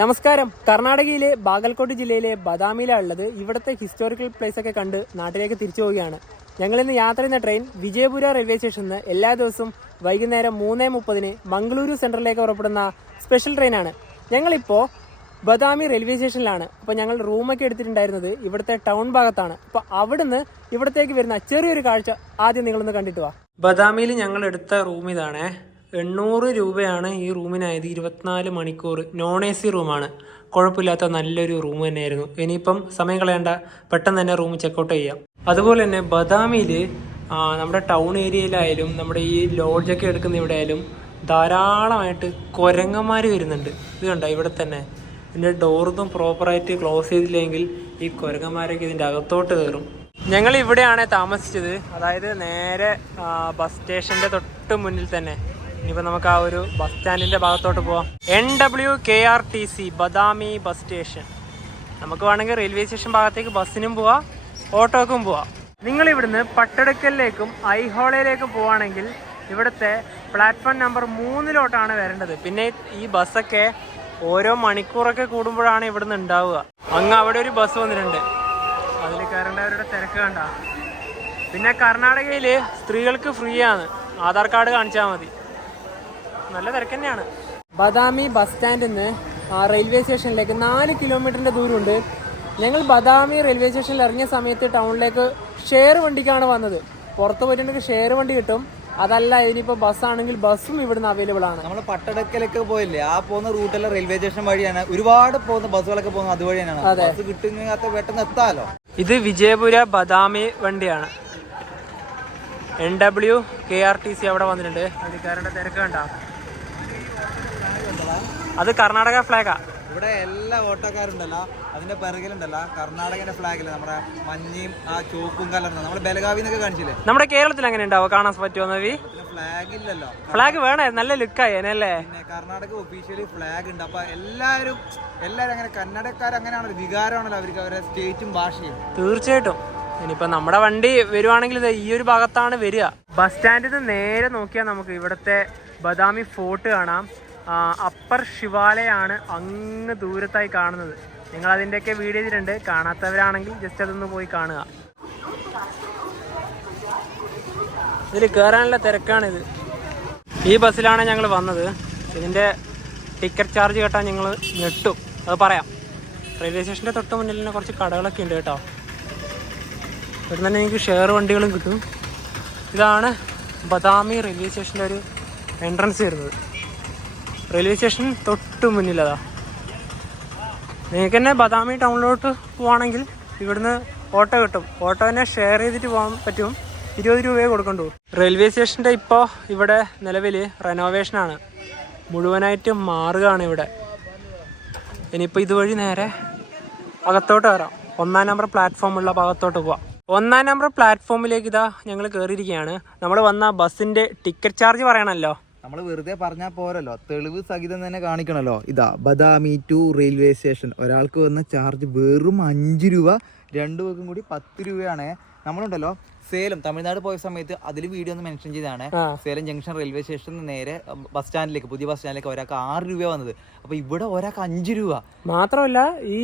നമസ്കാരം. കർണാടകയിലെ ബാഗൽകോട്ട് ജില്ലയിലെ ബദാമിയിലാണ് ഉള്ളത്. ഇവിടുത്തെ ഹിസ്റ്റോറിക്കൽ പ്ലേസ് ഒക്കെ കണ്ട് നാട്ടിലേക്ക് തിരിച്ചു പോവുകയാണ്. ഞങ്ങളിന്ന് യാത്ര ചെയ്യുന്ന ട്രെയിൻ വിജയപുര റെയിൽവേ സ്റ്റേഷനിൽ നിന്ന് എല്ലാ ദിവസവും വൈകുന്നേരം 3:30 മംഗളൂരു സെൻട്രലിലേക്ക് പുറപ്പെടുന്ന സ്പെഷ്യൽ ട്രെയിനാണ്. ഞങ്ങളിപ്പോൾ ബദാമി റെയിൽവേ സ്റ്റേഷനിലാണ്. അപ്പോൾ ഞങ്ങൾ റൂമൊക്കെ എടുത്തിട്ടുണ്ടായിരുന്നത് ഇവിടുത്തെ ടൗൺ ഭാഗത്താണ്. അപ്പോൾ അവിടുന്ന് ഇവിടത്തേക്ക് വരുന്ന ചെറിയൊരു കാഴ്ച ആദ്യം നിങ്ങളൊന്ന് കണ്ടിട്ട് വാ. ബദാമിയിൽ ഞങ്ങൾ എടുത്ത റൂം ഇതാണേ. 800 രൂപയാണ് ഈ റൂമിനായത്. 24 മണിക്കൂർ നോൺ AC റൂമാണ്. കുഴപ്പമില്ലാത്ത നല്ലൊരു റൂം തന്നെയായിരുന്നു. ഇനിയിപ്പം സമയം കളയേണ്ട, പെട്ടെന്ന് തന്നെ റൂം ചെക്കൗട്ട് ചെയ്യാം. അതുപോലെ തന്നെ ബദാമിയിൽ നമ്മുടെ ടൗൺ ഏരിയയിലായാലും നമ്മുടെ ഈ ലോഡ്ജൊക്കെ എടുക്കുന്ന ഇവിടെ ആയാലും ധാരാളമായിട്ട് കുരങ്ങന്മാർ വരുന്നുണ്ട്. ഇത് കണ്ടോ ഇവിടെ തന്നെ. ഇതിൻ്റെ ഡോറൊന്നും പ്രോപ്പറായിട്ട് ക്ലോസ് ചെയ്തില്ലെങ്കിൽ ഈ കുരങ്ങന്മാരൊക്കെ ഇതിൻ്റെ അകത്തോട്ട് കയറും. ഞങ്ങൾ ഇവിടെയാണ് താമസിച്ചത്, അതായത് നേരെ ബസ് സ്റ്റേഷൻ്റെ തൊട്ട് മുന്നിൽ തന്നെ. ഇനിയിപ്പോൾ നമുക്ക് ആ ഒരു ബസ് സ്റ്റാൻഡിൻ്റെ ഭാഗത്തോട്ട് പോവാം. NWKRTC Badami bus station. നമുക്ക് വേണമെങ്കിൽ റെയിൽവേ സ്റ്റേഷൻ ഭാഗത്തേക്ക് ബസ്സിനും പോവാം, ഓട്ടോക്കും പോവാം. നിങ്ങൾ ഇവിടുന്ന് പട്ടടക്കലിലേക്കും ഐഹോളയിലേക്കും പോവുകയാണെങ്കിൽ ഇവിടുത്തെ പ്ലാറ്റ്ഫോം നമ്പർ 3 വരേണ്ടത്. പിന്നെ ഈ ബസ്സൊക്കെ ഓരോ മണിക്കൂറൊക്കെ കൂടുമ്പോഴാണ് ഇവിടുന്ന് ഉണ്ടാവുക. അങ്ങ് അവിടെ ഒരു ബസ് വന്നിട്ടുണ്ട്, അതിൽ കയറേണ്ടവരുടെ തിരക്ക് കണ്ട. പിന്നെ കർണാടകയിൽ സ്ത്രീകൾക്ക് ഫ്രീ ആണ്, ആധാർ കാർഡ് കാണിച്ചാൽ മതി. നല്ല തിരക്ക് തന്നെയാണ്. ബദാമി ബസ് സ്റ്റാൻഡിൽ നിന്ന് റെയിൽവേ സ്റ്റേഷനിലേക്ക് 4 കിലോമീറ്ററിൻ്റെ ദൂരമുണ്ട്. ഞങ്ങൾ ബദാമി റെയിൽവേ സ്റ്റേഷനിൽ ഇറങ്ങിയ സമയത്ത് ടൗണിലേക്ക് ഷെയർ വണ്ടിക്കാണ് വന്നത്. പുറത്ത് പോയിട്ടുണ്ടെങ്കിൽ ഷെയർ വണ്ടി കിട്ടും. അതല്ല, ഇനിയിപ്പോൾ ബസ്സാണെങ്കിൽ ബസ്സും ഇവിടുന്ന് അവൈലബിൾ ആണ്. നമ്മൾ പട്ടടക്കലൊക്കെ പോയില്ലേ, ആ പോകുന്ന റൂട്ടെല്ലാം റെയിൽവേ സ്റ്റേഷൻ വഴിയാണ്. ഒരുപാട് പോകുന്ന ബസ്സുകളൊക്കെ പോകുന്നത് അതുവഴി തന്നെയാണ്. ബസ് കിട്ടുന്ന പെട്ടെന്ന് എത്താലോ. ഇത് വിജയപുര ബദാമി വണ്ടിയാണ്. NWKRTC അവിടെ വന്നിട്ടുണ്ട്. വണ്ടിക്കാരുടെ തിരക്ക് കണ്ട. അത് കർണാടക ഫ്ലാഗാ. ഇവിടെ എല്ലാ ഓട്ടോക്കാരുണ്ടല്ലോ, അതിന്റെ പിറകിലുണ്ടല്ലോ കർണാടകന്റെ ഫ്ലാഗില് നമ്മുടെ മഞ്ഞയും ആ ചുവപ്പും കലർന്ന നമ്മുടെ ബലഗാവിന്നൊക്കെ കാണിച്ചില്ലേ. നമ്മുടെ കേരളത്തിൽ അങ്ങനെ ഉണ്ടാവും, കാണാൻ പറ്റുമോ? ഫ്ലാഗ് ഇല്ലല്ലോ. ഫ്ലാഗ് വേണേ, നല്ല ലുക്കായി അല്ലേ. പിന്നെ കർണാടക ഒഫീഷ്യലി ഫ്ലാഗ് ഉണ്ട്. അപ്പൊ എല്ലാരും അങ്ങനെ കന്നഡക്കാർ അങ്ങനെയാണല്ലോ, വികാരമാണല്ലോ അവർക്ക്, അവരുടെ സ്റ്റേറ്റും ഭാഷയും. തീർച്ചയായിട്ടും. ഇനിയിപ്പോ നമ്മുടെ വണ്ടി വരുവാണെങ്കിൽ ഈ ഒരു ഭാഗത്താണ് വരിക. ബസ് സ്റ്റാൻഡിൽ നിന്ന് നേരെ നോക്കിയാൽ നമുക്ക് ഇവിടുത്തെ ബദാമി ഫോർട്ട് കാണാം. അപ്പർ ശിവാലയാണ് അങ്ങ് ദൂരത്തായി കാണുന്നത്. നിങ്ങൾ അതിൻ്റെയൊക്കെ വീഡിയോ ചെയ്തിട്ടുണ്ട്, കാണാത്തവരാണെങ്കിൽ ജസ്റ്റ് അതൊന്ന് പോയി കാണുക. ഇതിൽ കയറാനുള്ള തിരക്കാണിത്. ഈ ബസ്സിലാണ് ഞങ്ങൾ വന്നത്. ഇതിൻ്റെ ടിക്കറ്റ് ചാർജ് കേട്ടാൽ ഞങ്ങൾ ഞെട്ടും, അത് പറയാം. റെയിൽവേ സ്റ്റേഷൻ്റെ തൊട്ട് മുന്നിൽ തന്നെ കുറച്ച് കടകളൊക്കെ ഉണ്ട് കേട്ടോ. ഇവിടെ തന്നെ എനിക്ക് ഷെയർ വണ്ടികളും കിട്ടും. ഇതാണ് ബദാമി റെയിൽവേ സ്റ്റേഷൻ്റെ ഒരു എൻട്രൻസ് വരുന്നത്. റെയിൽവേ സ്റ്റേഷൻ തൊട്ട് മുന്നിലതാ. നിങ്ങൾക്ക് തന്നെ ബദാമി ടൗണിലോട്ട് പോവാണെങ്കിൽ ഇവിടുന്ന് ഓട്ടോ കിട്ടും. ഓട്ടോ തന്നെ ഷെയർ ചെയ്തിട്ട് പോകാൻ പറ്റും. 20 രൂപയെ കൊടുക്കണ്ടു. റെയിൽവേ സ്റ്റേഷൻ്റെ ഇപ്പോൾ ഇവിടെ നിലവിൽ റെനോവേഷനാണ്, മുഴുവനായിട്ട് മാറുകയാണ് ഇവിടെ. ഇനിയിപ്പോൾ ഇതുവഴി നേരെ അകത്തോട്ട് കയറാം. 1-ാം നമ്പർ പ്ലാറ്റ്ഫോമുള്ള ഭാഗത്തോട്ട് പോവാം. 1-ാം നമ്പർ പ്ലാറ്റ്ഫോമിലേക്ക് ഇതാ ഞങ്ങൾ കയറിയിരിക്കുകയാണ്. നമ്മൾ വന്ന ബസ്സിൻ്റെ ടിക്കറ്റ് ചാർജ് പറയണമല്ലോ. നമ്മൾ വെറുതെ പറഞ്ഞാൽ പോരല്ലോ, തെളിവ് സഹിതം തന്നെ കാണിക്കണല്ലോ. ഇതാ ബദാമി ടു റെയിൽവേ സ്റ്റേഷൻ. ഒരാൾക്ക് വന്ന ചാർജ് വെറും 5 രൂപ, 2 പേർക്കും കൂടി 10 രൂപയാണ്. നമ്മളുണ്ടല്ലോ സേലം തമിഴ്നാട് പോയ സമയത്ത് അതിൽ വീഡിയോ ഒന്ന് മെൻഷൻ ചെയ്താണ്. സേലം ജംഗ്ഷൻ റെയിൽവേ സ്റ്റേഷനിൽ നേരെ ബസ് സ്റ്റാൻഡിലേക്ക്, പുതിയ ബസ് സ്റ്റാൻഡിലേക്ക് ഒരാൾക്ക് 6 രൂപ വന്നത്. അപ്പൊ ഇവിടെ ഒരാൾക്ക് 5 രൂപ. മാത്രമല്ല ഈ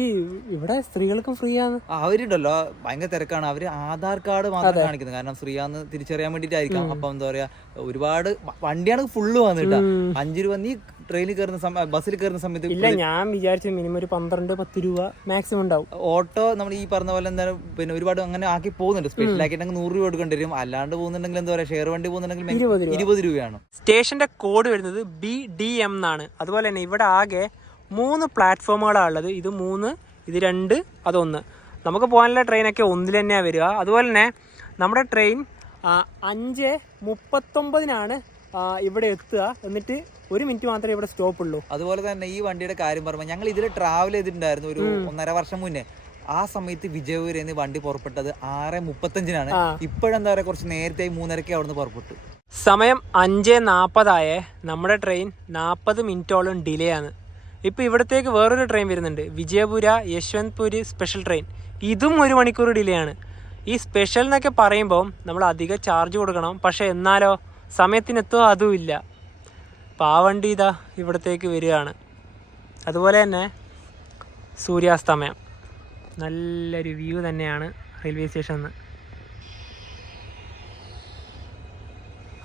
ഇവിടെ സ്ത്രീകൾക്കും ഫ്രീ ആണ്. അവരുണ്ടല്ലോ ഭയങ്കര തിരക്കാണ്. അവര് ആധാർ കാർഡ് മാത്രം കാണിക്കുന്നത്, കാരണം സ്ത്രീയാന്ന് തിരിച്ചറിയാൻ വേണ്ടിട്ടായിരിക്കാം. അപ്പൊ എന്താ പറയാ, ഒരുപാട് വണ്ടിയാണ് ഫുള്ള് വന്നിട്ടാ. 5 രൂപ. നീ ട്രെയിനിൽ കയറുന്ന ബസ്സിൽ കയറുന്ന സമയത്ത് ഇല്ല, ഞാൻ വിചാരിച്ചു മിനിമം ഒരു 12-10 രൂപ മാക്സിമം ഉണ്ടാവും. ഓട്ടോ നമ്മൾ ഈ പറഞ്ഞ പോലെ എന്താ പിന്നെ ഒരുപാട് അങ്ങനെ ആക്കി പോകുന്നുണ്ട്. സ്പെഷ്യൽ ആക്കിയിട്ടെങ്കിൽ 100 രൂപ കൊടുക്കേണ്ടി വരും. അല്ലാണ്ട് പോകുന്നുണ്ടെങ്കിൽ എന്താ പറയാ, ഷെയർ വണ്ടി പോകുന്നുണ്ടെങ്കിൽ 20 രൂപയാണ്. സ്റ്റേഷന്റെ കോഡ് വരുന്നത് BDM എന്നാണ്. അതുപോലെ തന്നെ ഇവിടെ ആകെ 3 പ്ലാറ്റ്ഫോമുകളാണ് ഉള്ളത്. ഇത് 3, ഇത് 2, അതൊന്ന്. നമുക്ക് പോകാനുള്ള ട്രെയിനൊക്കെ ഒന്നിൽ തന്നെയാണ് വരിക. അതുപോലെ തന്നെ നമ്മുടെ ട്രെയിൻ 5:39 ഇവിടെ എത്തുക. എന്നിട്ട് 1 മിനിറ്റ് മാത്രമേ ഇവിടെ സ്റ്റോപ്പ് ഉള്ളൂ. അതുപോലെ തന്നെ ഈ വണ്ടിയുടെ കാര്യം പറയുമ്പോൾ ഞങ്ങൾ ഇതിൽ ട്രാവൽ ചെയ്തിട്ടുണ്ടായിരുന്നു ഒരു 1.5 വർഷം മുന്നേ. ആ സമയത്ത് വിജയപുരയിൽ നിന്ന് വണ്ടി പുറപ്പെട്ടത് 6:35 ഇപ്പോഴെന്താ പറയുക, കുറച്ച് നേരത്തെ 3:30 അവിടുന്ന് പുറപ്പെട്ടു. സമയം 5:40 നമ്മുടെ ട്രെയിൻ 40 മിനിറ്റോളം ഡിലേ ആണ്. ഇപ്പോൾ ഇവിടത്തേക്ക് വേറൊരു ട്രെയിൻ വരുന്നുണ്ട്, വിജയപുര യശ്വന്ത്പൂർ സ്പെഷ്യൽ ട്രെയിൻ. ഇതും 1 മണിക്കൂർ ഡിലേ ആണ്. ഈ സ്പെഷ്യൽ എന്നൊക്കെ പറയുമ്പോൾ നമ്മൾ അധികം ചാർജ് കൊടുക്കണം. പക്ഷേ എന്നാലോ സമയത്തിനെത്തോ അതും ഇല്ല. അപ്പോൾ ആ വണ്ടി ഇതാ ഇവിടത്തേക്ക് വരികയാണ്. അതുപോലെ തന്നെ സൂര്യാസ്തമയം. നല്ലൊരു വ്യൂ തന്നെയാണ് റെയിൽവേ സ്റ്റേഷനിൽ നിന്ന്.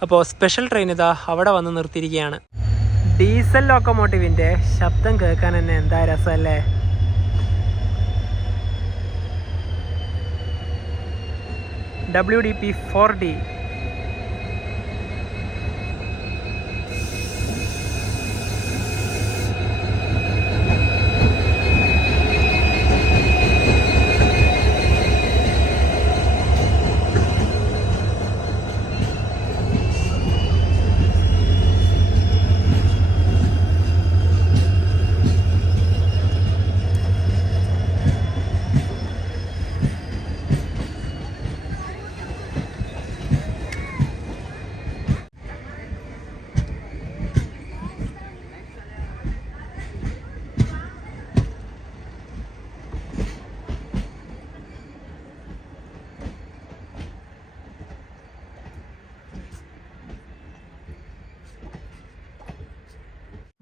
അപ്പോൾ സ്പെഷ്യൽ ട്രെയിൻ ഇതാ അവിടെ വന്ന് നിർത്തിയിരിക്കുകയാണ്. ഡീസൽ ലോക്കോമോട്ടീവിൻ്റെ ശബ്ദം കേൾക്കാൻ തന്നെ എന്താ രസമല്ലേ. WDP 4D.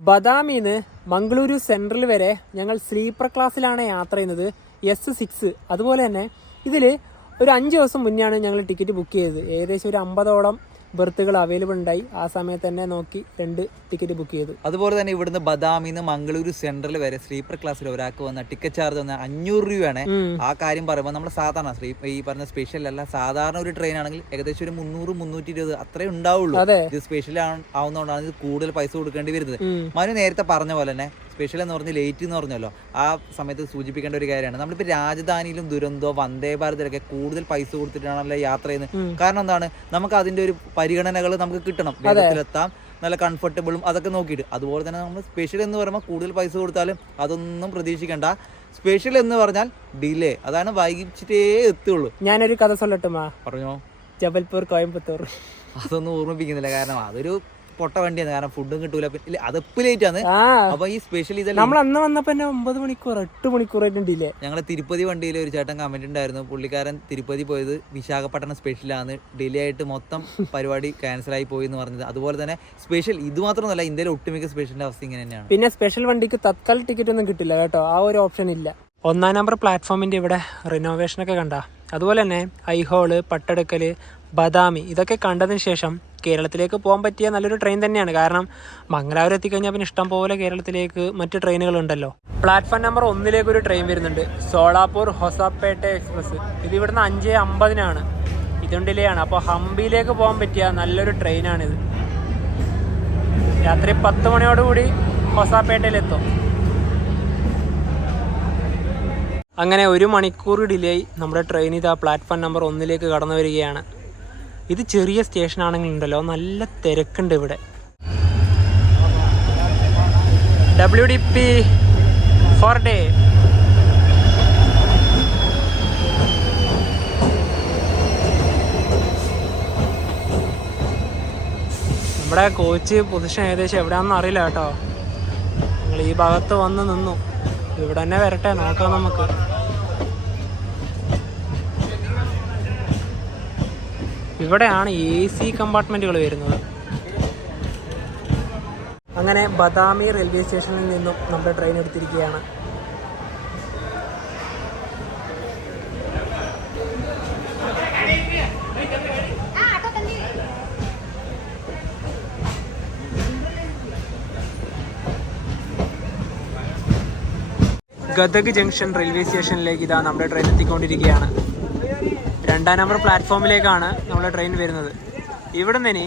ബദാമിന്ന് മംഗളൂരു സെൻട്രൽ വരെ ഞങ്ങൾ സ്ലീപ്പർ ക്ലാസ്സിലാണ് യാത്ര ചെയ്യുന്നത്, S6. അതുപോലെ തന്നെ ഇതിൽ ഒരു 5 ദിവസം മുന്നെയാണ് ഞങ്ങൾ ടിക്കറ്റ് ബുക്ക് ചെയ്തത്. ഏകദേശം ഒരു 50ഓളം ബെർത്തുകൾ അവൈലബിൾ ഉണ്ടായി. ആ സമയത്ത് തന്നെ നോക്കി 2 ടിക്കറ്റ് ബുക്ക് ചെയ്തു. അതുപോലെ തന്നെ ഇവിടുന്ന് ബദാമിന്ന് മംഗളൂരു സെൻട്രൽ വരെ സ്ലീപ്പർ ക്ലാസ്സിൽ ഒരാൾക്ക് വന്ന ടിക്കറ്റ് ചാർജ് വന്ന 500 രൂപയാണ്. ആ കാര്യം പറയുമ്പോൾ നമ്മൾ സാധാരണ ഈ പറഞ്ഞ സ്പെഷ്യൽ അല്ല, സാധാരണ ഒരു ട്രെയിൻ ആണെങ്കിൽ ഏകദേശം ഒരു 300-320 അത്രേ ഉണ്ടാവുള്ളൂ. ഇത് സ്പെഷ്യൽ ആവുന്നതുകൊണ്ടാണ് ഇത് കൂടുതൽ പൈസ കൊടുക്കേണ്ടി വരുന്നത്. മനു നേരത്തെ പറഞ്ഞ പോലെ തന്നെ സ്പെഷ്യൽ എന്ന് പറഞ്ഞ് ലേറ്റ് എന്ന് പറഞ്ഞല്ലോ, ആ സമയത്ത് സൂചിപ്പിക്കേണ്ട ഒരു കാര്യമാണ്. നമ്മളിപ്പോൾ രാജധാനിയിലും ദുരന്തോ വന്ദേ ഭാരതിലൊക്കെ കൂടുതൽ പൈസ കൊടുത്തിട്ടാണല്ലോ യാത്ര ചെയ്യുന്നത്. കാരണം എന്താണ്, നമുക്ക് അതിന്റെ ഒരു പരിഗണനകൾ നമുക്ക് കിട്ടണം, വേഗത്തിലെത്താം, നല്ല കംഫർട്ടബിളും അതൊക്കെ നോക്കിയിട്ട്. അതുപോലെ തന്നെ നമ്മൾ സ്പെഷ്യൽ എന്ന് പറയുമ്പോൾ കൂടുതൽ പൈസ കൊടുത്താലും അതൊന്നും പ്രതീക്ഷിക്കേണ്ട. സ്പെഷ്യൽ എന്ന് പറഞ്ഞാൽ ഡിലേ, അതാണ് വൈകിച്ചിട്ടേ എത്തുള്ളൂ. ഞാനൊരു കഥ സൊല്ലട്ടുമാ, പറഞ്ഞോ. ജബൽപൂർ കോയമ്പത്തൂർ അതൊന്നും ഓർമ്മിപ്പിക്കുന്നില്ല, കാരണം അതൊരു പൊട്ട വണ്ടിയാണ്, കാരണം ഫുഡും കിട്ടൂല, അത് ഇപ്പം ലേറ്റ് ആണ്. അപ്പൊ ഈ സ്പെഷ്യൽ ഇതെല്ലാം നമ്മൾ അന്ന് വന്നപ്പോ 9 മണിക്കൂർ 8 മണിക്കൂറായിട്ട് ഡിലേ. ഞങ്ങളെ തിരുപ്പതി വണ്ടിയിൽ ഒരു ചേട്ടൻ കമന്റ് ഉണ്ടായിരുന്നു, പുള്ളിക്കാരൻ തിരുപ്പതി പോയത് വിശാഖപട്ടണം സ്പെഷ്യലാണ്, ഡിലേ ആയിട്ട് മൊത്തം പരിപാടി ക്യാൻസൽ ആയി പോയി എന്ന് പറഞ്ഞത്. അതുപോലെ തന്നെ സ്പെഷ്യൽ ഇത് മാത്രമല്ല, ഇന്ത്യയിലെ ഒട്ടുമിക്ക സ്പെഷ്യലിന്റെ അവസ്ഥ ഇങ്ങനെ തന്നെയാണ്. പിന്നെ സ്പെഷ്യൽ വണ്ടിക്ക് തത്കാൽ ടിക്കറ്റ് ഒന്നും കിട്ടില്ല കേട്ടോ, ആ ഒരു ഓപ്ഷൻ ഇല്ല. 1-ാം നമ്പർ പ്ലാറ്റ്ഫോമിന്റെ ഇവിടെ റിനോവേഷൻ ഒക്കെ കണ്ട. അതുപോലെ തന്നെ ഐഹോള്, പട്ടെടുക്കല്, ബദാമി ഇതൊക്കെ കണ്ടതിന് ശേഷം കേരളത്തിലേക്ക് പോകാൻ പറ്റിയ നല്ലൊരു ട്രെയിൻ തന്നെയാണ്. കാരണം മംഗലാപുരം എത്തിക്കഴിഞ്ഞാൽ പിന്നെ ഇഷ്ടം പോലെ കേരളത്തിലേക്ക് മറ്റ് ട്രെയിനുകൾ ഉണ്ടല്ലോ. പ്ലാറ്റ്ഫോം നമ്പർ 1 ഒരു ട്രെയിൻ വരുന്നുണ്ട്, സോളാപൂർ ഹൊസപ്പേട്ട എക്സ്പ്രസ്. ഇത് ഇവിടുന്ന് 5:50 ഇതും ഡിലേ ആണ്. അപ്പോൾ ഹംപിയിലേക്ക് പോകാൻ പറ്റിയ നല്ലൊരു ട്രെയിനാണിത്. രാത്രി 10 മണിയോടുകൂടി ഹൊസപ്പേട്ടയിലെത്തും. അങ്ങനെ 1 മണിക്കൂർ ഡിലേ നമ്മുടെ ട്രെയിൻ ഇതാ പ്ലാറ്റ്ഫോം നമ്പർ 1 കടന്നു വരികയാണ്. ഇത് ചെറിയ സ്റ്റേഷൻ ആണെങ്കിൽ ഉണ്ടല്ലോ നല്ല തിരക്കുണ്ട് ഇവിടെ. WDP 4D. നമ്മുടെ കോച്ച് പൊസിഷൻ ഏകദേശം എവിടെയാണെന്ന് അറിയില്ല കേട്ടോ. ഞങ്ങൾ ഈ ഭാഗത്ത് വന്ന് നിന്നു. ഇവിടെ തന്നെ വരട്ടെ, നോക്കാം നമുക്ക്. ഇവിടെയാണ് AC കമ്പാർട്ട്മെന്റുകൾ വരുന്നത്. അങ്ങനെ ബദാമി റെയിൽവേ സ്റ്റേഷനിൽ നിന്നും നമ്മുടെ ട്രെയിൻ എടുത്തിരിക്കുകയാണ്. ഗദഗ് ജംഗ്ഷൻ റെയിൽവേ സ്റ്റേഷനിലേക്ക് ഇതാ നമ്മുടെ ട്രെയിൻ എത്തിക്കൊണ്ടിരിക്കുകയാണ്. 2-ാം നമ്പർ പ്ലാറ്റ്ഫോമിലേക്കാണ് നമ്മുടെ ട്രെയിൻ വരുന്നത്. ഇവിടെ നിന്ന് ഇനി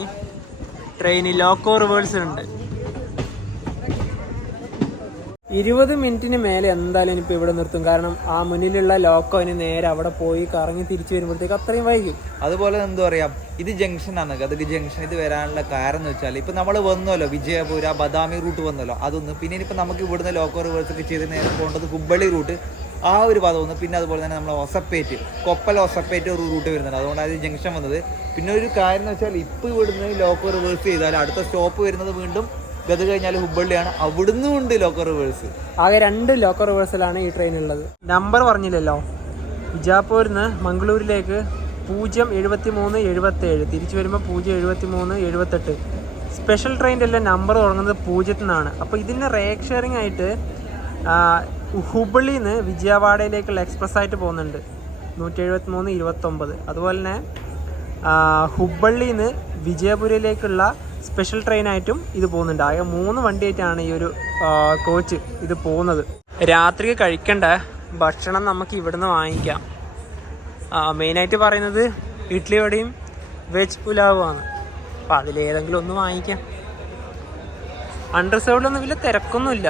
ട്രെയിനിൽ ലോക്കോ റിവേഴ്സൽ ഉണ്ട്. 20 മിനിറ്റിന് മേലെ എന്തായാലും ഇനിയിപ്പോൾ ഇവിടെ നിർത്തും. കാരണം ആ മുന്നിലുള്ള ലോക്കോന് നേരെ അവിടെ പോയി കറങ്ങി തിരിച്ചു വരുമ്പോഴത്തേക്ക് അത്രയും വൈകും. അതുപോലെ എന്താ പറയാ, ഇത് ജംഗ്ഷനാണ്, ഗദഗ് ജംഗ്ഷൻ. ഇത് വരാനുള്ള കാരണം എന്ന് വെച്ചാൽ ഇപ്പൊ നമ്മൾ വന്നല്ലോ വിജയപുര ബദാമി റൂട്ട് വന്നല്ലോ, അതൊന്ന്. പിന്നെ ഇനിയിപ്പോൾ നമുക്ക് ഇവിടുന്ന് ലോക്കോ റിവേഴ്സ് ഒക്കെ ചെയ്ത് നേരെ പോകേണ്ടത് ഹുബ്ബള്ളി റൂട്ട്, ആ ഒരു പദം ഒന്ന്. പിന്നെ അതുപോലെ തന്നെ നമ്മൾ ഒസപ്പേറ്റ്, കൊപ്പൽ ഒസപ്പേറ്റ് ഒരു റൂട്ട് വരുന്നുണ്ട്, അതുകൊണ്ടാണ് ഇത് ജംഗ്ഷൻ വന്നത്. പിന്നെ ഒരു കാര്യം എന്ന് വെച്ചാൽ ഇപ്പോൾ ഇവിടുന്ന് ലോക്കോ റിവേഴ്സ് ചെയ്താൽ അടുത്ത സ്റ്റോപ്പ് വരുന്നത് വീണ്ടും ഗദ കഴിഞ്ഞാൽ ഹുബ്ബള്ളിയാണ്, അവിടുന്നും ഉണ്ട് ലോക്കോ റിവേഴ്സ്. ആകെ 2 ലോക്കോ റിവേഴ്സിലാണ് ഈ ട്രെയിൻ ഉള്ളത്. നമ്പർ പറഞ്ഞില്ലല്ലോ, വിജാപൂരിന്ന് മംഗളൂരിലേക്ക് 07377, തിരിച്ചു വരുമ്പോൾ 07378. സ്പെഷ്യൽ ട്രെയിനിൻ്റെ എല്ലാം നമ്പർ തുടങ്ങുന്നത് 0 നിന്നാണ്. അപ്പോൾ ഇതിൻ്റെ റേക്ക് ഷെയറിംഗ് ആയിട്ട് ഹുബള്ളിയിൽ നിന്ന് വിജയവാഡയിലേക്കുള്ള എക്സ്പ്രസ് ആയിട്ട് പോകുന്നുണ്ട് 173-29. അതുപോലെ തന്നെ ഹുബള്ളിയിൽ നിന്ന് വിജയപുരയിലേക്കുള്ള സ്പെഷ്യൽ ട്രെയിനായിട്ടും ഇത് പോകുന്നുണ്ട്. ആകെ 3 വണ്ടിയായിട്ടാണ് ഈ ഒരു കോച്ച് ഇത് പോകുന്നത്. രാത്രി കഴിക്കേണ്ട ഭക്ഷണം നമുക്ക് ഇവിടുന്ന് വാങ്ങിക്കാം. മെയിനായിട്ട് പറയുന്നത് ഇഡ്ഡലി വടയും വെജ് പുലാവുമാണ്. അപ്പം അതിലേതെങ്കിലും ഒന്ന് വാങ്ങിക്കാം. അൺറിസർവ്ഡിലൊന്നും വലിയ തിരക്കൊന്നുമില്ല.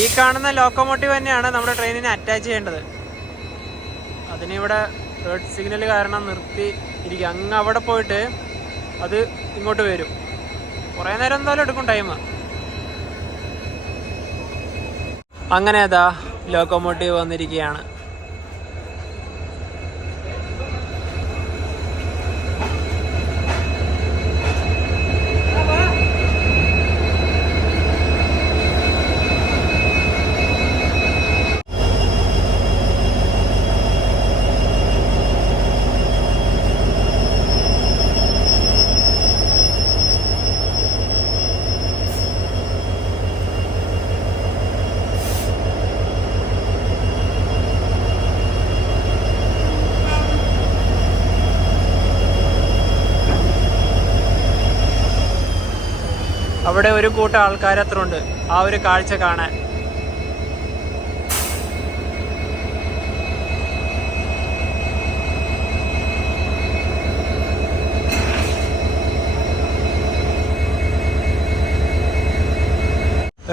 ഈ കാണുന്ന ലോക്കോമോട്ടീവ് തന്നെയാണ് നമ്മുടെ ട്രെയിനിനെ അറ്റാച്ച് ചെയ്യേണ്ടത്. അതിനിവിടെ റെഡ് സിഗ്നൽ കാരണം നിർത്തി ഇരിക്കുക. അങ്ങ് അവിടെ പോയിട്ട് അത് ഇങ്ങോട്ട് വരും. കുറേ നേരം എന്തായാലും എടുക്കും ടൈം. അങ്ങനെ അതാ ലോക്കോമോട്ടീവ് വന്നിരിക്കുകയാണ്. അവിടെ ഒരു കൂട്ടം ആൾക്കാരത്ര ഉണ്ട് ആ ഒരു കാഴ്ച കാണാൻ.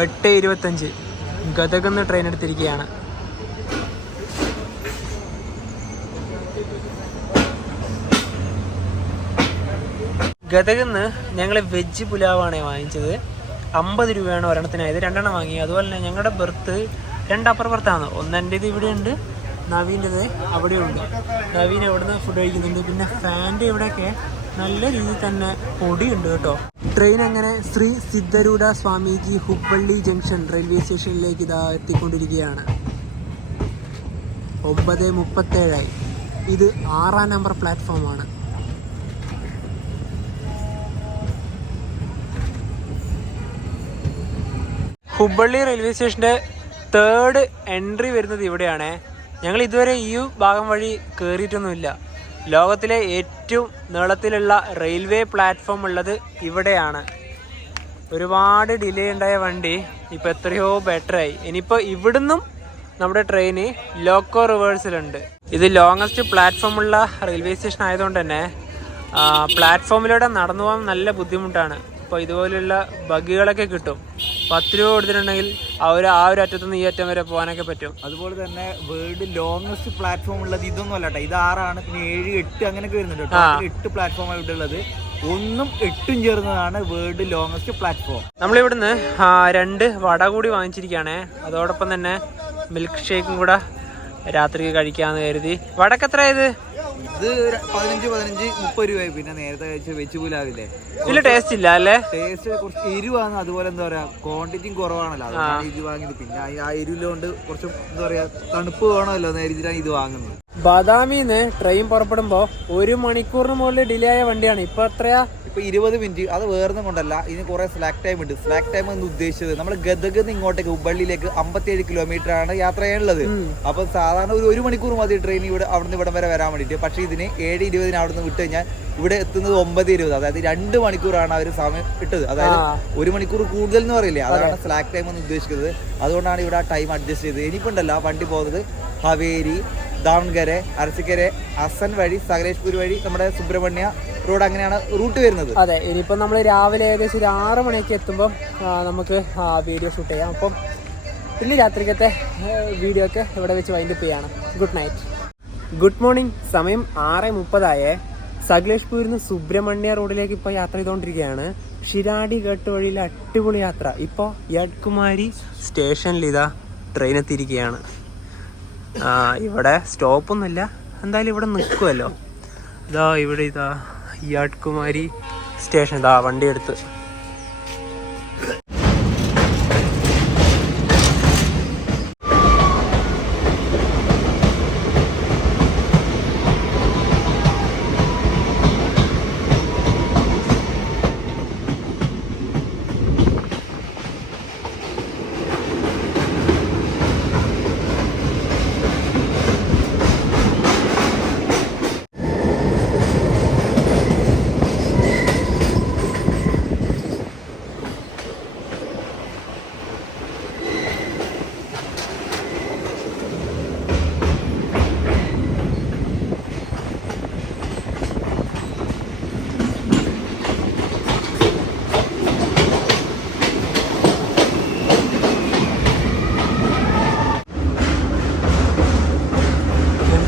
എട്ട് 25 ഗദഗിന്ന് ട്രെയിൻ എടുത്തിരിക്കുകയാണ്. ഗദഗിന്ന് ഞങ്ങൾ വെജ് പുലാവാണ് വാങ്ങിച്ചത്. 50 രൂപയാണ് ഒരെണ്ണത്തിനായത്. 2 എണ്ണം വാങ്ങി. അതുപോലെ തന്നെ ഞങ്ങളുടെ ബെർത്ത് 2 അപ്പർ ബർത്താണ്. ഒന്നെൻ്റേത് ഇവിടെയുണ്ട്, നവീൻ്റെത് അവിടെയുണ്ട്. നവീൻ എവിടുന്ന് ഫുഡ് കഴിക്കുന്നുണ്ട്. പിന്നെ ഫാൻ്റെ ഇവിടെയൊക്കെ നല്ല രീതിയിൽ തന്നെ പൊടിയുണ്ട് കേട്ടോ. ട്രെയിൻ അങ്ങനെ ശ്രീ സിദ്ധരൂഢ സ്വാമിജി ഹുബ്ബള്ളി ജംഗ്ഷൻ റെയിൽവേ സ്റ്റേഷനിലേക്ക് ഇതാ എത്തിക്കൊണ്ടിരിക്കുകയാണ്. 9:37 ഇത് 6-ാം നമ്പർ പ്ലാറ്റ്ഫോമാണ്. ഹുബ്ബള്ളി റെയിൽവേ സ്റ്റേഷൻ്റെ 3rd എൻട്രി വരുന്നത് ഇവിടെയാണ്. ഞങ്ങൾ ഇതുവരെ ഈ ഭാഗം വഴി കയറിയിട്ടൊന്നുമില്ല. ലോകത്തിലെ ഏറ്റവും നീളത്തിലുള്ള റെയിൽവേ പ്ലാറ്റ്ഫോം ഉള്ളത് ഇവിടെയാണ്. ഒരുപാട് ഡിലേ ഉണ്ടായ വണ്ടി ഇപ്പോൾ എത്രയോ ബെറ്ററായി. ഇനിയിപ്പോൾ ഇവിടുന്നും നമ്മുടെ ട്രെയിന് ലോക്കോ റിവേഴ്സിലുണ്ട്. ഇത് ലോങ്ങസ്റ്റ് പ്ലാറ്റ്ഫോമുള്ള റെയിൽവേ സ്റ്റേഷൻ ആയതുകൊണ്ട് തന്നെ പ്ലാറ്റ്ഫോമിലൂടെ നടന്നു പോകാൻ നല്ല ബുദ്ധിമുട്ടാണ്. അപ്പോൾ ഇതുപോലെയുള്ള ബഗ്ഗുകളൊക്കെ കിട്ടും. 10 രൂപ കൊടുത്തിട്ടുണ്ടെങ്കിൽ ആ ഒരു അറ്റത്തുനിന്ന് ഈ അറ്റം വരെ പോകാനൊക്കെ പറ്റും. അതുപോലെ തന്നെ വേൾഡ് ലോങ്ങസ്റ്റ് പ്ലാറ്റ്ഫോം ഉള്ളത് ഇതൊന്നും അല്ല കേട്ടോ. ഇത് 6 പിന്നെ 7, 8 അങ്ങനെയൊക്കെ വരുന്നുണ്ട്. 8 പ്ലാറ്റ്ഫോമാണ് ഇവിടെ ഉള്ളത്. 1ഉം 8ഉം ചേർന്നതാണ് വേൾഡ് ലോങ്ങസ്റ്റ് പ്ലാറ്റ്ഫോം. നമ്മളിവിടുന്ന് 2 വട കൂടി വാങ്ങിച്ചിരിക്കുകയാണേ. അതോടൊപ്പം തന്നെ മിൽക്ക് ഷേക്കും കൂടെ രാത്രിക്ക് കഴിക്കാമെന്ന് കരുതി. വടക്ക് എത്ര ഇത്? ഇത് 15-30 രൂപയായി. പിന്നെ നേരത്തെ കഴിച്ച വെച്ച് പുലാവില്ലേ, ഇതിൽ ടേസ്റ്റ് ഇല്ല അല്ലേ? ടേസ്റ്റ് കുറച്ച് എരിവാണ്. അതുപോലെ എന്താ പറയാ, ക്വാണ്ടിറ്റിയും കുറവാണല്ലോ. അതാണ് ഇത് വാങ്ങിയത്. പിന്നെ ആ എരിവിലുകൊണ്ട് കുറച്ച് എന്താ പറയാ തണുപ്പ് വേണമല്ലോ, നേരിട്ടാണ് ഇത് വാങ്ങുന്നത്. ബദാമിന്ന് ട്രെയിൻ പുറപ്പെടുമ്പോ 1 മണിക്കൂറിന് മുകളിൽ ഡിലേ ആയ വണ്ടിയാണ്. ഇപ്പൊ എത്രയാ? ഇപ്പൊ 20 മിനിറ്റ്. അത് വേറൊന്നും കൊണ്ടല്ല, ഇതിന് കുറെ സ്ലാക്ക് ടൈം ഉണ്ട്. സ്ലാക്ക് ടൈം എന്ന് ഉദ്ദേശിച്ചത് നമ്മൾ ഗദഗിന്ന് ഇങ്ങോട്ടേക്ക് ഹുബ്ബള്ളിയിലേക്ക് 57 കിലോമീറ്റർ ആണ് യാത്ര ചെയ്യാനുള്ളത്. അപ്പൊ സാധാരണ ഒരു 1 മണിക്കൂർ മതി ട്രെയിൻ ഇവിടെ അവിടുന്ന് ഇവിടം വരെ വരാൻ വേണ്ടിയിട്ട്. പക്ഷെ ഇതിന് 7:20 അവിടുന്ന് വിട്ട് കഴിഞ്ഞാൽ ഇവിടെ എത്തുന്നത് 9:20. അതായത് 2 മണിക്കൂറാണ് അവർ സമയം ഇട്ടത്. അതായത് 1 മണിക്കൂർ കൂടുതൽ എന്ന് പറയില്ലേ, അതാണ് സ്ലാക്ക് ടൈം എന്ന് ഉദ്ദേശിക്കുന്നത്. അതുകൊണ്ടാണ് ഇവിടെ ആ ടൈം അഡ്ജസ്റ്റ് ചെയ്തത്. ഇനിയിപ്പോ ഉണ്ടല്ലോ വണ്ടി പോകുന്നത് ഹവേരി, ദാവൺഗര, അരസിക്കര, അസൻ വഴി, സകലേഷ്പൂർ വഴി നമ്മുടെ സുബ്രഹ്മണ്യ റോഡ്, അങ്ങനെയാണ് റൂട്ട് വരുന്നത്. അതെ, ഇനിയിപ്പോൾ നമ്മൾ രാവിലെ ഏകദേശം ഒരു 6 മണിയൊക്കെ എത്തുമ്പോൾ നമുക്ക് വീഡിയോ ഷൂട്ട് ചെയ്യാം. അപ്പം ഇന്ന് രാത്രിക്കത്തെ വീഡിയോ ഒക്കെ ഇവിടെ വെച്ച് വൈൻഡപ്പ് ചെയ്യാണ്. Good night. Good morning. സമയം 6:30 സകലേഷ്പൂരിൽ നിന്ന് സുബ്രഹ്മണ്യ റോഡിലേക്ക് ഇപ്പോൾ യാത്ര ചെയ്തുകൊണ്ടിരിക്കുകയാണ്. ഷിരാടി ഘട്ട് വഴിയിലെ അടിപൊളി യാത്ര. ഇപ്പോൾ യാഡ്കുമാരി സ്റ്റേഷനിൽ ഇതാ ട്രെയിൻ എത്തിയിരിക്കുകയാണ്. ഇവിടെ സ്റ്റോപ്പൊന്നുമില്ല, എന്തായാലും ഇവിടെ നിൽക്കുമല്ലോ. ഇതാ ഇവിടെ ഇതാ യാഡ്കുമാരി സ്റ്റേഷൻ. ഇതാ വണ്ടി എടുത്ത്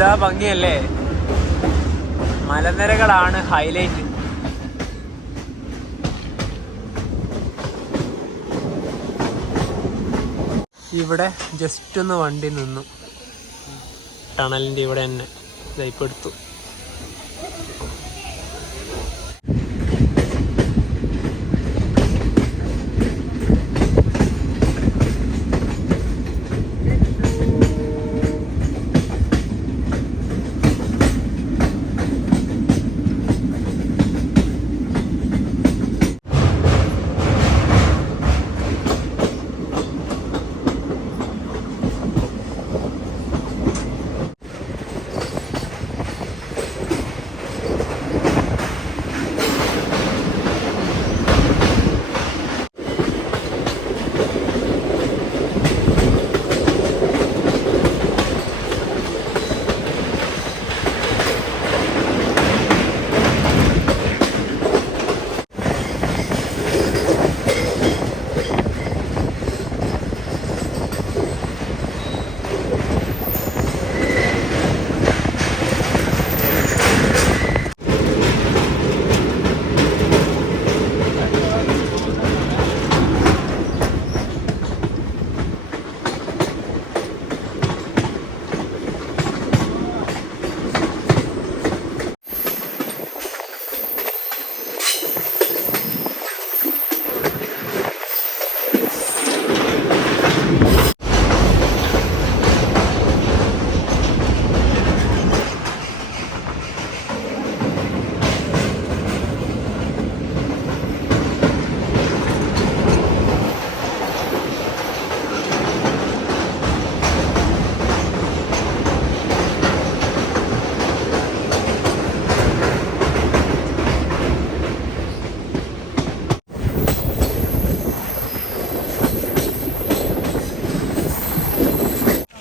എന്താ ഭംഗിയല്ലേ, മലനിരകളാണ് ഹൈലൈറ്റ്. ഇവിടെ ജസ്റ്റ് ഒന്ന് വണ്ടി നിന്നു, ടണലിൻ്റെ ഇവിടെ തന്നെ ഇപ്പൊ എടുത്തു.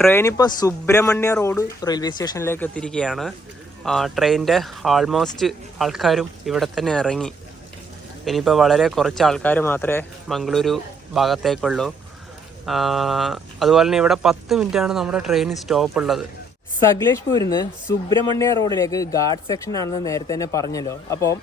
ട്രെയിൻ ഇപ്പോൾ സുബ്രഹ്മണ്യ റോഡ് റെയിൽവേ സ്റ്റേഷനിലേക്ക് എത്തിയിരിക്കുകയാണ്. ട്രെയിനിൻ്റെ ആൾമോസ്റ്റ് ആൾക്കാരും ഇവിടെ തന്നെ ഇറങ്ങി. ഇനിയിപ്പോൾ വളരെ കുറച്ച് ആൾക്കാർ മാത്രമേ മംഗളൂരു ഭാഗത്തേക്കുള്ളൂ. അതുപോലെ തന്നെ ഇവിടെ 10 മിനിറ്റാണ് നമ്മുടെ ട്രെയിൻ സ്റ്റോപ്പ് ഉള്ളത്. സകലേഷ്പൂരിൽ നിന്ന് സുബ്രഹ്മണ്യ റോഡിലേക്ക് ഗാർഡ് സെക്ഷൻ ആണെന്ന് നേരത്തെ തന്നെ പറഞ്ഞല്ലോ. അപ്പോൾ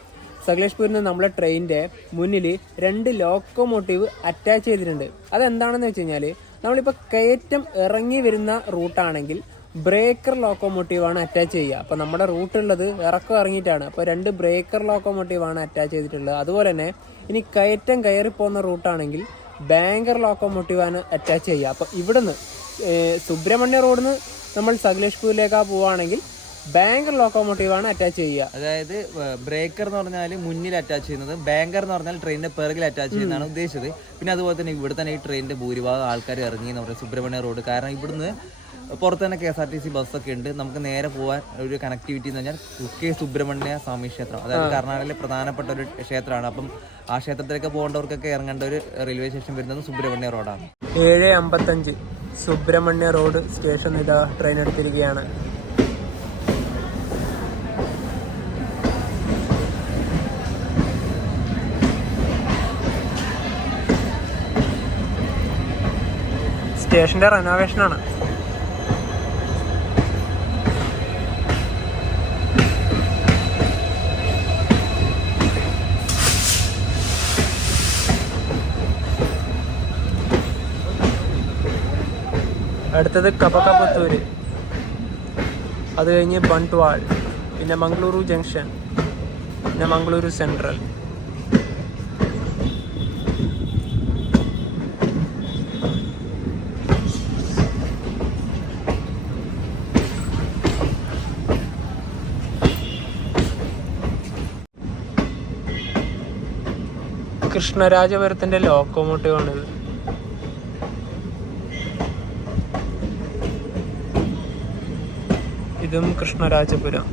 സകലേഷ്പൂരിൽ നിന്ന് നമ്മളെ ട്രെയിനിൻ്റെ മുന്നിൽ 2 ലോക്കോമോട്ടീവ് അറ്റാച്ച് ചെയ്തിട്ടുണ്ട്. അതെന്താണെന്ന് വെച്ച് കഴിഞ്ഞാൽ, നമ്മളിപ്പോൾ കയറ്റം ഇറങ്ങി വരുന്ന റൂട്ടാണെങ്കിൽ ബ്രേക്കർ ലോക്കോമോട്ടീവാണ് അറ്റാച്ച് ചെയ്യുക. അപ്പോൾ നമ്മുടെ റൂട്ടുള്ളത് ഇറക്കം ഇറങ്ങിയിട്ടാണ്. അപ്പോൾ 2 ബ്രേക്കർ ലോക്കോമോട്ടീവാണ് അറ്റാച്ച് ചെയ്തിട്ടുള്ളത്. അതുപോലെ തന്നെ ഇനി കയറ്റം കയറി പോകുന്ന റൂട്ടാണെങ്കിൽ ബാങ്കർ ലോക്കോമോട്ടീവാണ് അറ്റാച്ച് ചെയ്യുക. അപ്പോൾ ഇവിടുന്ന് സുബ്രഹ്മണ്യ റോഡിൽ നിന്ന് നമ്മൾ സകലേഷ്പൂരിലേക്കാണ് പോവുകയാണെങ്കിൽ ബാങ്കർ ലോക്കോമോട്ടീവാണ് അറ്റാച്ച് ചെയ്യുക. അതായത് ബ്രേക്കർ എന്ന് പറഞ്ഞാൽ മുന്നിൽ അറ്റാച്ച് ചെയ്യുന്നത്, ബാങ്കർ എന്ന് പറഞ്ഞാൽ ട്രെയിനിന്റെ പിറകിൽ അറ്റാച്ച് ചെയ്യുന്നതാണ് ഉദ്ദേശിച്ചത്. പിന്നെ അതുപോലെ തന്നെ ഇവിടെ തന്നെ ഈ ട്രെയിനിന്റെ ഭൂരിഭാഗം ആൾക്കാർ ഇറങ്ങി എന്ന് പറയുന്നത് സുബ്രഹ്മണ്യ റോഡ്. കാരണം ഇവിടുന്ന് പുറത്ത് തന്നെ KSRTC ബസ്സൊക്കെ ഉണ്ട്. നമുക്ക് നേരെ പോകാൻ ഒരു കണക്ടിവിറ്റി എന്ന് പറഞ്ഞാൽ കെ സുബ്രഹ്മണ്യ സ്വാമി ക്ഷേത്രം, അതായത് കർണാടകയിലെ പ്രധാനപ്പെട്ട ഒരു ക്ഷേത്രമാണ്. അപ്പം ആ ക്ഷേത്രത്തിലേക്ക് പോകേണ്ടവർക്കൊക്കെ ഇറങ്ങേണ്ട ഒരു റെയിൽവേ സ്റ്റേഷൻ വരുന്നത് സുബ്രഹ്മണ്യ റോഡാണ്. 7:55 സുബ്രഹ്മണ്യ റോഡ് സ്റ്റേഷൻ ഇതാ ട്രെയിൻ എടുത്തിരിക്കുകയാണ്. സ്റ്റേഷന്റെ റെനോവേഷനാണ്. അടുത്തത് കപകപുത്തൂര്, അത് കഴിഞ്ഞ് ബണ്ട്വാൾ, പിന്നെ മംഗളൂരു ജംഗ്ഷൻ, പിന്നെ മംഗളൂരു സെൻട്രൽ. കൃഷ്ണരാജപുരത്തിന്റെ ലോക്കോമോട്ടീവ് ആണിത്. ഇതും കൃഷ്ണരാജപുരം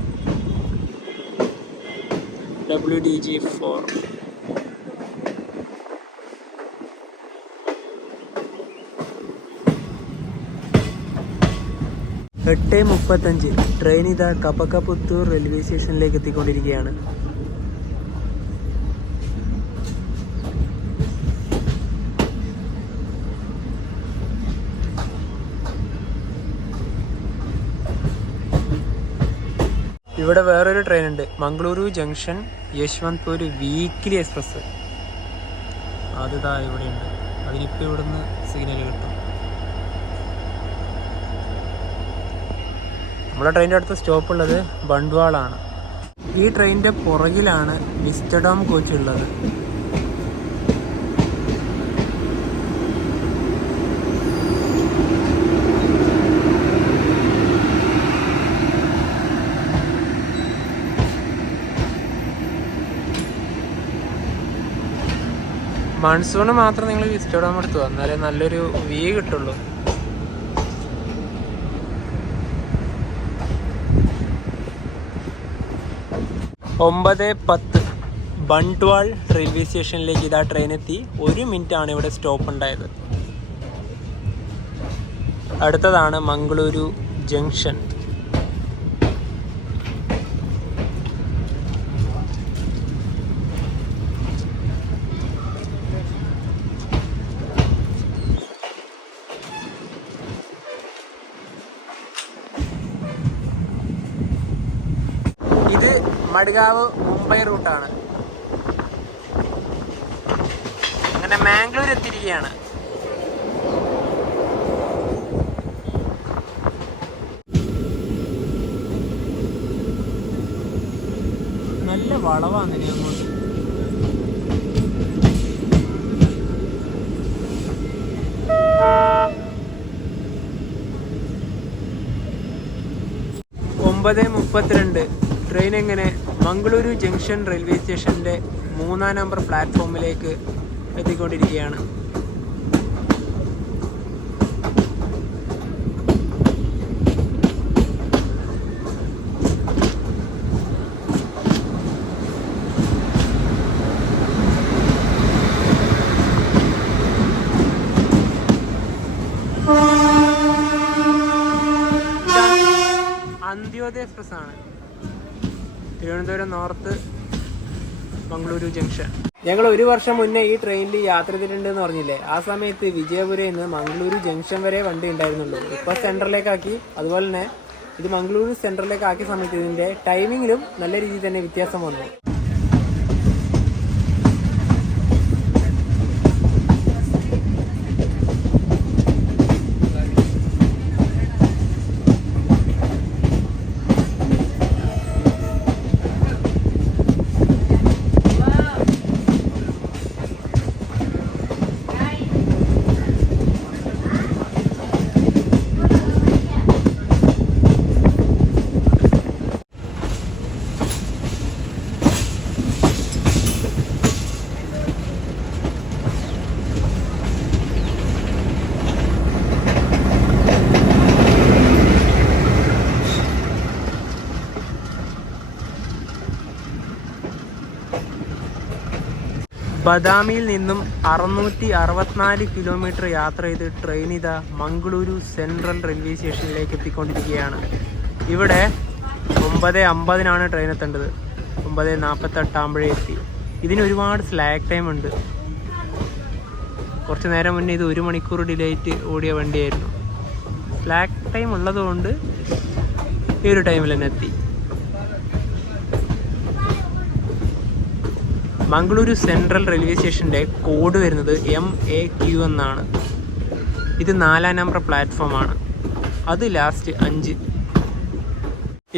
WDG4. എട്ട് 35 ട്രെയിൻ ഇതാ കപകപുത്തൂർ റെയിൽവേ സ്റ്റേഷനിലേക്ക് എത്തിക്കൊണ്ടിരിക്കുകയാണ്. ഇവിടെ വേറൊരു ട്രെയിൻ ഉണ്ട്, Mangaluru junction Yesvantpur weekly express. അത് ദാ ഇവിടെയുണ്ട്. അതിനിപ്പോൾ ഇവിടുന്ന് സിഗ്നൽ കിട്ടും. നമ്മുടെ ട്രെയിനിൻ്റെ അടുത്ത സ്റ്റോപ്പ് ഉള്ളത് ബണ്ട്വാളാണ്. ഈ ട്രെയിനിൻ്റെ പുറകിലാണ് വിസ്റ്റഡോം കോച്ച് ഉള്ളത്. മൺസൂണ് മാത്രം നിങ്ങൾ വിസ്റ്റഡോം എടുത്തു, എന്നാലേ നല്ലൊരു വ്യൂ കിട്ടുള്ളൂ. ഒമ്പത് 10 ബണ്ട്വാൾ റെയിൽവേ സ്റ്റേഷനിലേക്ക് ഇതാ ട്രെയിൻ എത്തി. 1 മിനിറ്റാണ് ഇവിടെ സ്റ്റോപ്പ് ഉണ്ടായത്. അടുത്തതാണ് മംഗളൂരു ജംഗ്ഷൻ. ഇത് മഡ്ഗാവ് മുംബൈ റൂട്ടാണ്. അങ്ങനെ മാംഗ്ലൂർ എത്തിയിരിക്കുകയാണ്. നല്ല വളവാണ് ഇനി അങ്ങോട്ട്. ഒമ്പത് 32 ട്രെയിൻ എങ്ങനെ മംഗളൂരു ജംഗ്ഷൻ റെയിൽവേ സ്റ്റേഷൻ്റെ 3-ാം നമ്പർ പ്ലാറ്റ്ഫോമിലേക്ക് എത്തിക്കൊണ്ടിരിക്കുകയാണ്. അന്ത്യോദയ എക്സ്പ്രസ് ആണ്. Thiruvananthapuram north Mangaluru junction. ഞങ്ങൾ 1 വർഷം മുന്നേ ഈ ട്രെയിനിൽ യാത്ര ചെയ്തിട്ടുണ്ടെന്ന് പറഞ്ഞില്ലേ, ആ സമയത്ത് വിജയപുരയിൽ നിന്ന് മംഗളൂരു ജംഗ്ഷൻ വരെ വണ്ടി ഉണ്ടായിരുന്നുള്ളൂ. ഇപ്പോൾ സെൻട്രലിലേക്കാക്കി. അതുപോലെ തന്നെ ഇത് മംഗളൂരു സെൻട്രലിലേക്ക് ആക്കിയ സമയത്ത് ഇതിൻ്റെ ടൈമിങ്ങിലും നല്ല രീതിയിൽ തന്നെ വ്യത്യാസം വന്നു. ബദാമിയിൽ നിന്നും 664 കിലോമീറ്റർ യാത്ര ചെയ്ത് ട്രെയിൻ ഇതാ മംഗളൂരു സെൻട്രൽ റെയിൽവേ സ്റ്റേഷനിലേക്ക് എത്തിക്കൊണ്ടിരിക്കുകയാണ്. ഇവിടെ 9:50 ട്രെയിൻ എത്തേണ്ടത്. 9:48 ആകുമ്പോഴേ എത്തി. ഇതിന് ഒരുപാട് സ്ലാക്ക് ടൈം ഉണ്ട്. കുറച്ച് നേരം മുന്നേ ഇത് 1 മണിക്കൂർ ഡിലേറ്റ് ഓടിയ വണ്ടിയായിരുന്നു. സ്ലാക്ക് ടൈം ഉള്ളതുകൊണ്ട് ഈ ഒരു ടൈമിൽ തന്നെ എത്തി. മംഗളൂരു സെൻട്രൽ റെയിൽവേ സ്റ്റേഷൻ്റെ കോഡ് വരുന്നത് MAQ എന്നാണ്. ഇത് 4-ാം നമ്പർ പ്ലാറ്റ്ഫോമാണ്. അത് ലാസ്റ്റ് 5.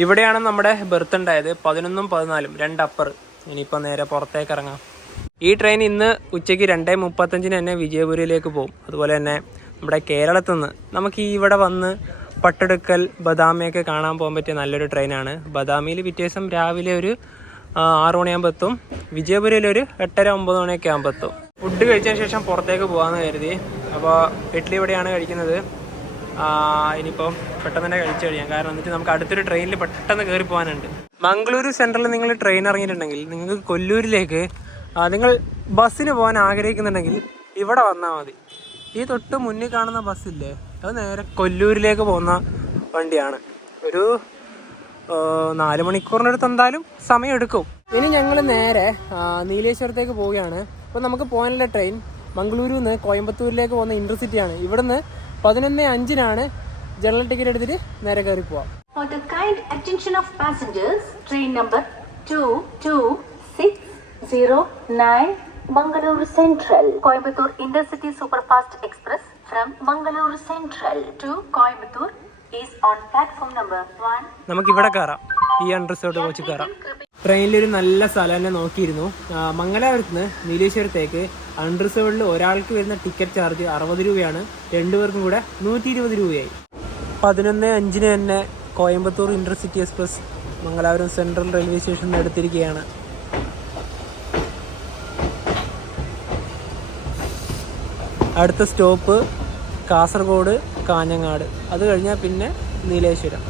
ഇവിടെയാണ് നമ്മുടെ ബെർത്ത് ഉണ്ടായത്. 11ഉം 14ഉം 2 അപ്പർ. ഇനിയിപ്പോൾ നേരെ പുറത്തേക്ക് ഇറങ്ങാം. ഈ ട്രെയിൻ ഇന്ന് ഉച്ചയ്ക്ക് 2:35 തന്നെ വിജയപുരയിലേക്ക് പോകും. അതുപോലെ തന്നെ നമ്മുടെ കേരളത്തിൽ നിന്ന് നമുക്ക് ഇവിടെ വന്ന് പട്ടെടുക്കൽ ബദാമിയൊക്കെ കാണാൻ പോകാൻ പറ്റിയ നല്ലൊരു ട്രെയിനാണ്. ബദാമിയിൽ പിറ്റേ ദിവസം രാവിലെ ഒരു 6 മണിയാകുമ്പോൾ എത്തും. വിജയപുരയിൽ ഒരു 8:30-9 മണിയൊക്കെ ആകുമ്പോൾ എത്തും. ഫുഡ് കഴിച്ചതിന് ശേഷം പുറത്തേക്ക് പോകാമെന്ന് കരുതി. അപ്പോൾ ഇഡ്ഡലി ഇവിടെയാണ് കഴിക്കുന്നത്. ഇനിയിപ്പോൾ പെട്ടെന്ന് തന്നെ കഴിച്ചു കഴിയാം. കാരണം എന്നിട്ട് നമുക്ക് അടുത്തൊരു ട്രെയിനിൽ പെട്ടെന്ന് കയറി പോകാനുണ്ട്. മംഗളൂരു സെൻട്രലിൽ നിങ്ങൾ ട്രെയിൻ ഇറങ്ങിയിട്ടുണ്ടെങ്കിൽ നിങ്ങൾക്ക് കൊല്ലൂരിലേക്ക് നിങ്ങൾ ബസ്സിന് പോകാൻ ആഗ്രഹിക്കുന്നുണ്ടെങ്കിൽ ഇവിടെ വന്നാൽ മതി. ഈ തൊട്ട് മുന്നിൽ കാണുന്ന ബസ്സില്ലേ, അത് നേരെ കൊല്ലൂരിലേക്ക് പോകുന്ന വണ്ടിയാണ്. ഒരു 4 മണിക്കൂറിനടുത്ത് എന്തായാലും സമയം എടുക്കും. ഇനി ഞങ്ങൾ നേരെ നീലേശ്വരത്തേക്ക് പോവുകയാണ്. അപ്പോൾ നമുക്ക് പോകാനുള്ള ട്രെയിൻ മംഗളൂരു നിന്ന് കോയമ്പത്തൂരിലേക്ക് പോകുന്ന ഇൻ്റർസിറ്റിയാണ്. ഇവിടുന്ന് 11:05 ജനറൽ ടിക്കറ്റ് എടുത്തിട്ട് നേരെ കയറി പോവാം. For the kind attention of passengers, train number 22609 Mangalore Central, Coimbatore Intercity Superfast Express from Mangalore Central to Coimbatore is on platform number 1. നമുക്കിവിടെ കയറാം, ഈ അൺറിസർവ്ഡ് കോച്ച് കയറാം. ട്രെയിനിലൊരു നല്ല സ്ഥലം തന്നെ നോക്കിയിരുന്നു. മംഗലാപുരത്ത് നിന്ന് നീലേശ്വരത്തേക്ക് അൺറിസർവ്ഡിൽ ഒരാൾക്ക് വരുന്ന ടിക്കറ്റ് ചാർജ് 60 രൂപയാണ്, രണ്ടുപേർക്കും കൂടെ 120 രൂപയായി. 11:05 തന്നെ Coimbatore intercity express Mangalapuram central railway സ്റ്റേഷനിൽ എടുത്തിരിക്കുകയാണ്. അടുത്ത സ്റ്റോപ്പ് കാസർഗോഡ് കാഞ്ഞങ്ങാട്, അത് കഴിഞ്ഞാൽ പിന്നെ നീലേശ്വരം.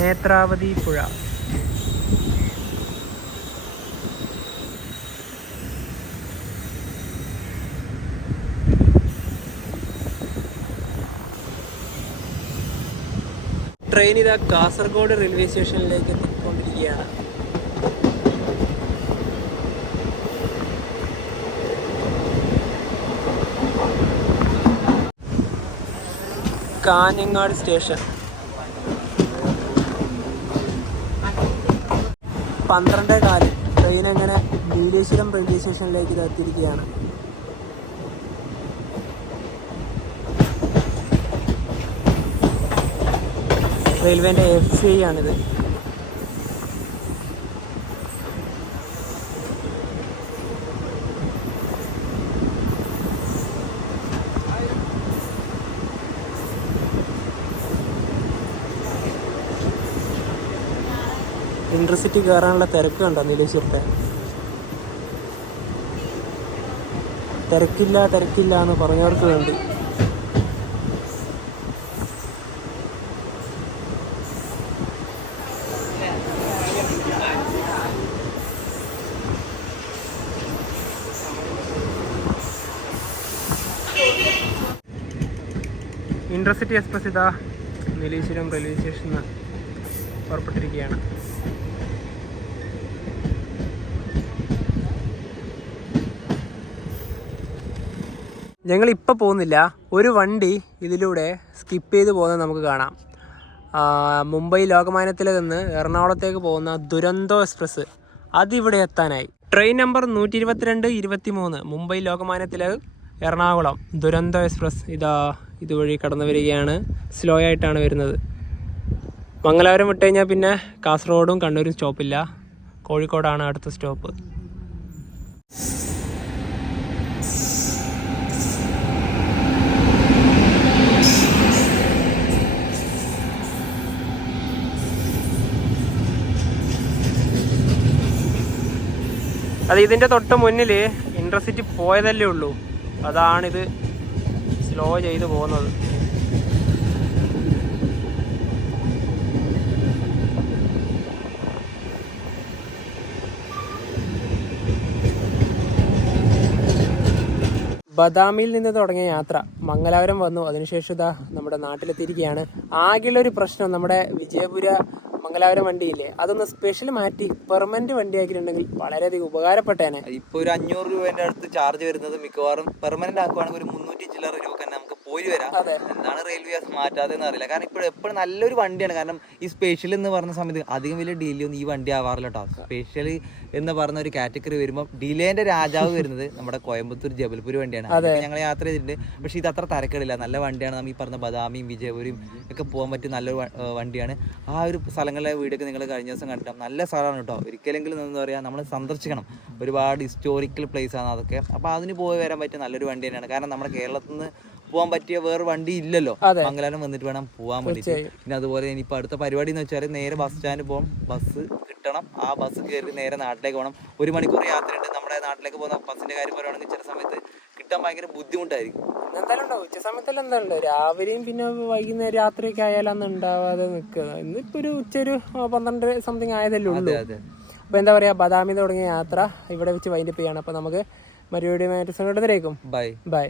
നേത്രാവതി പുഴ. ട്രെയിൻ ഇതാ കാസർഗോഡ് റെയിൽവേ സ്റ്റേഷനിലേക്ക് എത്തിക്കൊണ്ടിരിക്കുകയാണ്. കാഞ്ഞങ്ങാട് സ്റ്റേഷൻ 12:15. ട്രെയിൻ അങ്ങനെ നീലേശ്വരം റെയിൽവേ സ്റ്റേഷനിലേക്ക് എത്തിയിരിക്കുകയാണ്. റെയിൽവേൻ്റെ FCI ആണിത്. ഇന്റർസിറ്റി കയറാനുള്ള തിരക്ക് കണ്ടോ നീലേശ്വരത്തെ? തിരക്കില്ല എന്ന് പറഞ്ഞവർക്ക് വേണ്ടി. ഇന്റർസിറ്റി എക്സ്പ്രസ് ഇതാ നീലേശ്വരം റെയിൽവേ സ്റ്റേഷനിൽ നിന്ന് പുറപ്പെട്ടിരിക്കുകയാണ്. ഞങ്ങളിപ്പോൾ പോകുന്നില്ല, ഒരു വണ്ടി ഇതിലൂടെ സ്കിപ്പ് ചെയ്ത് പോകുന്നത് നമുക്ക് കാണാം. മുംബൈ ലോകമാന്യത്തിൽ നിന്ന് എറണാകുളത്തേക്ക് പോകുന്ന ദുരന്തോ എക്സ്പ്രസ് അതിവിടെ എത്താനായി. ട്രെയിൻ നമ്പർ 122-23 മുംബൈ ലോകമാന്യത്തിൽ എറണാകുളം ദുരന്തോ എക്സ്പ്രസ് ഇതാ ഇതുവഴി കടന്നു വരികയാണ്. സ്ലോ ആയിട്ടാണ് വരുന്നത്. മംഗലാപുരം വിട്ട് കഴിഞ്ഞാൽ പിന്നെ കാസർഗോഡും കണ്ണൂരും സ്റ്റോപ്പില്ല, കോഴിക്കോടാണ് അടുത്ത സ്റ്റോപ്പ്. അത് ഇതിൻ്റെ തൊട്ട് മുന്നിൽ ഇൻ്റർസിറ്റി പോയതല്ലേ ഉള്ളൂ, അതാണിത് സ്ലോ ചെയ്ത് പോകുന്നത്. ബദാമിയിൽ നിന്ന് തുടങ്ങിയ യാത്ര മംഗലാപുരം വന്നു. അതിനുശേഷം ഇതാ നമ്മുടെ നാട്ടിലെത്തിയിരിക്കുകയാണ്. ആകെയുള്ളൊരു പ്രശ്നം, നമ്മുടെ വിജയപുര മംഗലാപുരം വണ്ടിയില്ലേ, അതൊന്ന് സ്പെഷ്യൽ മാറ്റി പെർമനന്റ് വണ്ടി ആക്കിയിട്ടുണ്ടെങ്കിൽ വളരെയധികം ഉപകാരപ്പെട്ടേനെ. ഇപ്പൊ ഒരു 500 രൂപേന്റെ അടുത്ത് ചാർജ് വരുന്നത് മിക്കവാറും പെർമനന്റ് ആക്കുവാണെങ്കിൽ ഒരു 300 ചില്ലറ രൂപ തന്നെ നമുക്ക് പോയി വരാം. എന്താണ് റെയിൽവേ മാറ്റാതെന്ന് അറിയില്ല. കാരണം എപ്പോഴും നല്ലൊരു വണ്ടിയാണ്. കാരണം ഈ സ്പെഷ്യൽ എന്ന് പറഞ്ഞ സമയത്ത് അധികം വലിയ ഡിലേ ഒന്നും ഈ വണ്ടി ആവാറില്ല കേട്ടോ. സ്പെഷ്യൽ എന്ന് പറഞ്ഞ ഒരു കാറ്റഗറി വരുമ്പോൾ ഡിലേന്റെ രാജാവ് വരുന്നത് നമ്മുടെ കോയമ്പത്തൂർ ജബൽപൂർ വണ്ടിയാണ്. ഞങ്ങൾ യാത്ര ചെയ്തിട്ടുണ്ട്. പക്ഷെ ഇത് അത്ര തരക്കേടില്ല, നല്ല വണ്ടിയാണ്. നമ്മൾ ഈ പറഞ്ഞ ബദാമിയും വിജയപുരിയും ഒക്കെ പോകാൻ പറ്റിയ നല്ലൊരു വണ്ടിയാണ്. ആ ഒരു സ്ഥലങ്ങളിലെ വീടൊക്കെ നിങ്ങൾ കഴിഞ്ഞ ദിവസം കണ്ടിട്ട് നല്ല സ്ഥലമാണ് കേട്ടോ. ഒരിക്കലെങ്കിലും എന്താ പറയുക, നമ്മൾ സന്ദർശിക്കണം. ഒരുപാട് ഹിസ്റ്റോറിക്കൽ പ്ലേസ് ആണ് അതൊക്കെ. അപ്പോൾ അതിന് പോയി വരാൻ പറ്റിയ നല്ലൊരു വണ്ടി തന്നെയാണ്. കാരണം നമ്മുടെ കേരളത്തിൽ നിന്ന് പോകാൻ പറ്റിയ വേറെ വണ്ടി ഇല്ലല്ലോ. മംഗലാപുരം വന്നിട്ട് വേണം പോകാൻ വേണ്ടിയിട്ട്. പിന്നെ അതുപോലെ ഇനിയിപ്പോൾ അടുത്ത പരിപാടി എന്ന് വെച്ചാൽ നേരെ ബസ് സ്റ്റാൻഡിൽ പോകണം, ബസ് കിട്ടണം. ആ ബസ് കയറി നേരെ നാട്ടിലേക്ക് പോകണം. 1 മണിക്കൂർ യാത്രയുണ്ട്. നമ്മുടെ നാട്ടിലേക്ക് പോകുന്ന ബസ്സിൻ്റെ കാര്യം പറയുകയാണെങ്കിൽ ചില സമയത്ത് കിട്ടാൻ ഭയങ്കര ബുദ്ധിമുട്ടായിരിക്കും. എന്തായാലും ഉണ്ടാവും, ഉച്ച സമയത്തെല്ലാം എന്തായാലും ഉണ്ടാവും. രാവിലെയും പിന്നെ വൈകുന്നേരം രാത്രിയൊക്കെ ആയാലൊന്നും ഉണ്ടാവാതെ നിൽക്കുക. ഇന്നിപ്പോ ഒരു ഉച്ച ഒരു 12 സംതിങ് ആയതല്ലേ ഉള്ളൂ. അപ്പൊ എന്താ പറയാ, ബദാമി തുടങ്ങിയ യാത്ര ഇവിടെ വെച്ച് വൈൻഡപ്പ് ചെയ്യാണ്. അപ്പൊ നമുക്ക് മറുപടി ബൈ.